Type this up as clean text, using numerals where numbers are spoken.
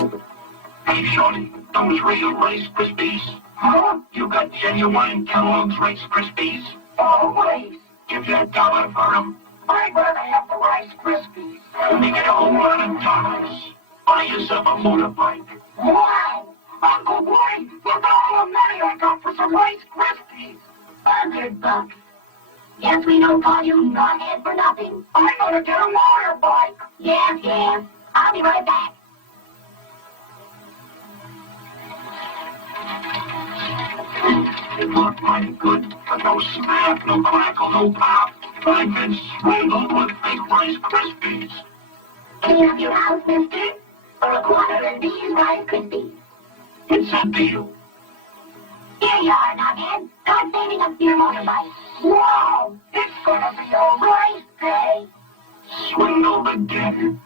Hey, Shorty, those real Rice Krispies? Huh? You got genuine Kellogg's Rice Krispies? Always. Give you $1 for them. I'd rather have the Rice Krispies. Make it a whole lot of dollars. Buy yourself a motorbike. Wow! Uncle Boy, look at all the money I got for some Rice Krispies. $100. Yes, we don't call you knothead for nothing. I'm gonna get a motorbike. Yes. I'll be right back. It looked mighty good, but no snap, no crackle, no pop. I've been strangled with fake Rice Krispies. Clean up your house, mister, for a quarter of these Rice Krispies. It's a deal. Here you are, knothead. Start saving up your motorbike. Wow! It's gonna be a Rice day. Swindled again.